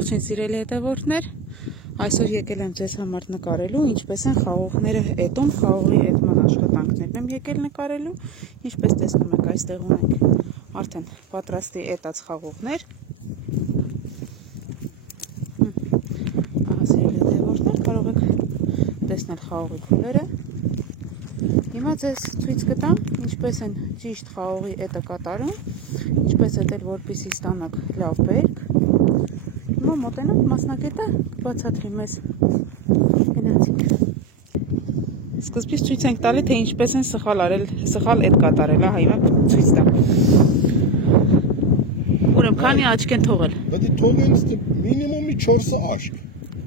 Ողջույն սիրելի հետևորդներ, այսօր եկել եմ ձեզ համար նկարելու, ինչպես են խաղողները էտում, խաղողի էտման աշխատանքներն եմ եկել նկարելու, ինչպես տեսնում եք այստեղ ունենք արդեն պատրաստի էտած խաղողներ, սիրելի հետևորդներ, կարող եք տեսնել խաղողի քուլերը, հիմա ձեզ ցույց կտամ, ինչպես են ճիշտ խաղողի էտը կատարում, ինչպես էտել որպեսզի ստանաք լավ բերք, հիմա մոտենանք մասնագետը կբացատրի մեզ, գնացինք։ Սկզբից ցույց ենք տալի, թե ինչպես են սխալ էտ կատարել, ահա հիմա ցույց տամ։ Ուրեմն քանի աչք են թողել։ Պետք է թողենք մինիմումի 4 աչք։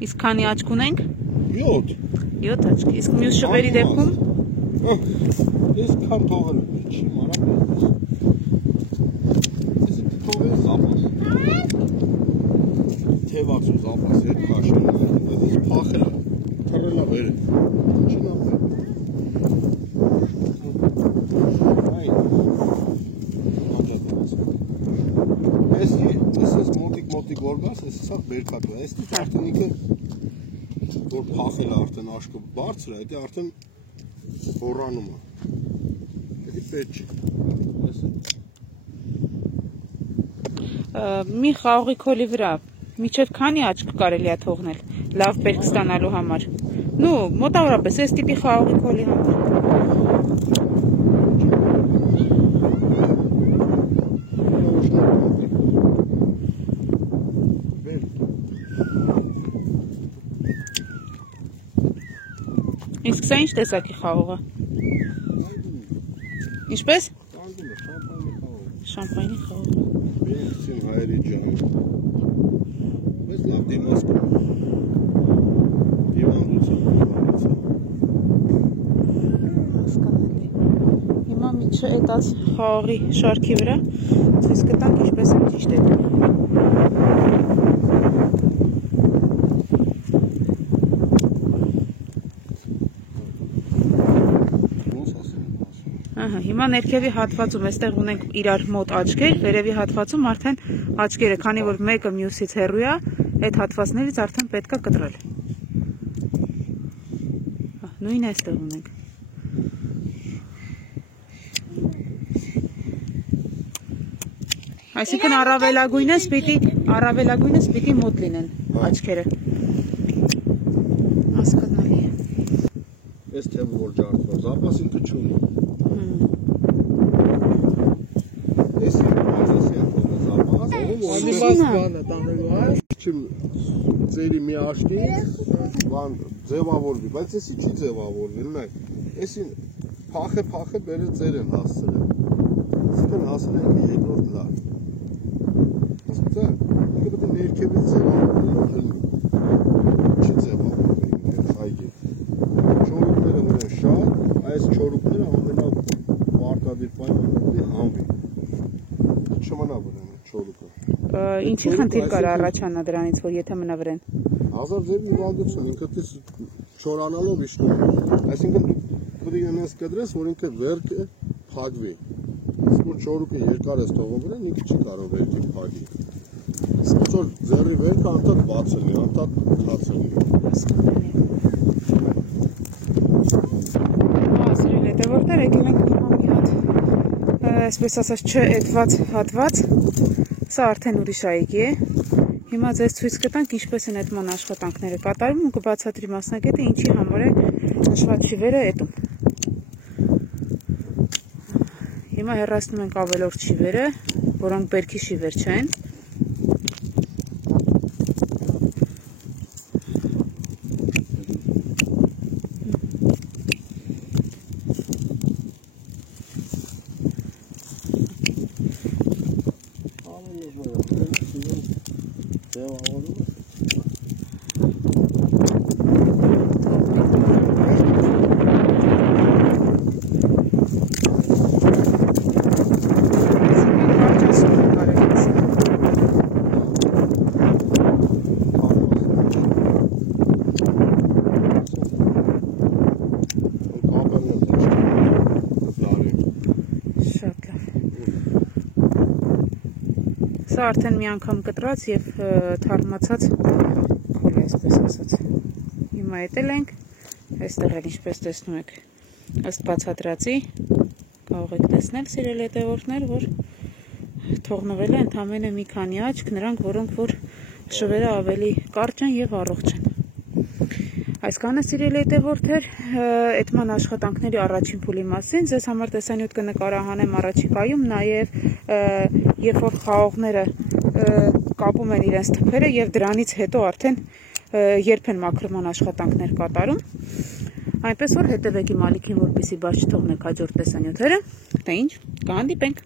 Իսկ քանի աչք ունենք։ 7 աչք։ Իսկ մյուս շվերի դեպքում։ Ես քան թողել եմ, չի մարդ։ Ես թողել զապաս։ Թևած ու զապաս հետ քաշել, ես փախել եմ, թռել եմ վեր։ Չի նապել։ Այս մոտիկ որգաս, ես սա բերքատու, այս դիտ արդեն ինքը, որ փախել արդեն աշկը բարձր է, դա արդեն հորանում է, դա պետք չի, մի խաղողի քոլի վրա, միջև քանի աչք կարելի է թողնել, լավ բերք ստանալու համար, նու մոտավորապես այս տիպի խաղողի քոլի համար, Իսկ սա ինչ տեսակի խաղող է։ Ինչպես։ Շամպայնի խաղող։ Բերքցին հայերի ջան։ Մեզ լավ դիմաց կա։ Դիվանդություն։ Հասկանալի։ Հիմա միջը էտած խաղողի շարքի վրա ցույց կտանք ինչպես է ճիշտ է։ Հիմա ներքևի հատվածում այստեղ ունենք իրար մոտ աչքեր, վերևի հատվածում արդեն աչքերը, քանի որ մեկը մյուսից հեռու է, այդ հատվածներից արդեն պետք է կտրել։ Նույն այստեղ ունենք։ Այսինքն առավելագույնս պիտի մոտ լինեն աչքերը։ Հասկանալի է։ Այս թևը որ ջարդված, զապաս ինքը չունի։ Ձերի մի աշկի ձևավորվի, բայց եսի չի ձևավորվի, նայք, եսին փախե բերը ձեր են հասցրել, իսկն հասել են երկրորդ լար, հասկացա, ինքը պետք է ներքևից ձևավորվի, չի ձևավորվի, այգի, չորուկները ունեն շատ, այս չորուկները ամենա պարտադիր պայմանը հանվի, չմնա վրեն չորուկը։ Ինչի խնդիր կար առաջանա դրանից, որ եթե մնա վրեն։ Հազար ձեր նվանդություն, ինքը տես չորանալով իշնում, այսինքն դու պետք է նես կդրես, որ ինքը վերքը փակվի, իսկ որ չորուկը երկար ես թողում վրեն, ինքը չի կարող վերքը փակի, իսկ որ ձերի վերքը անդադ բացելի, անդադ թացելի։ Սիրելի հետևորդներ, եկել ենք մի հատ, այսպես ասած չէտված հատված, սա արդեն ուրիշ այգի է, հիմա ձեզ ցույց կտանք ինչպես են էտման աշխատանքները կատարում ու կբացատրի մասնագետը ինչի համար է նշված շիվերը էտում։ Հիմա հեռացնում ենք ավելորդ շիվերը, որոնք բերքի շիվեր չեն։ Սա Սա արդեն մի անգամ կտրած եւ թարմացած քոլ է, այսպես ասած։ Հիմա ետել ենք, այստեղ էլ ինչպես տեսնում եք, ըստ բացատրածի կարող եք տեսնել, սիրելի հետևորդներ, որ թողնվել է ընդամենը մի քանի աչք, նրանք, որոնք որ շվերը ավելի կարճ են եւ առողջ են։ Այսքանը սիրելի հետևորդներ, էդման աշխատանքների առաջին փուլի մասին ձեզ համար տեսանյութ կնկարահանեմ առաջիկայում, նաև երբ որ խաղողները կապում են իրենց թփերը եւ դրանից հետո արդեն երբ են մաքրման աշխատանքներ կատարում, այնպես որ հետևեք իմ ալիքին, որպեսզի բաց չթողնեք հաջորդ տեսանյութերը, թե ինչ, կհանդիպենք։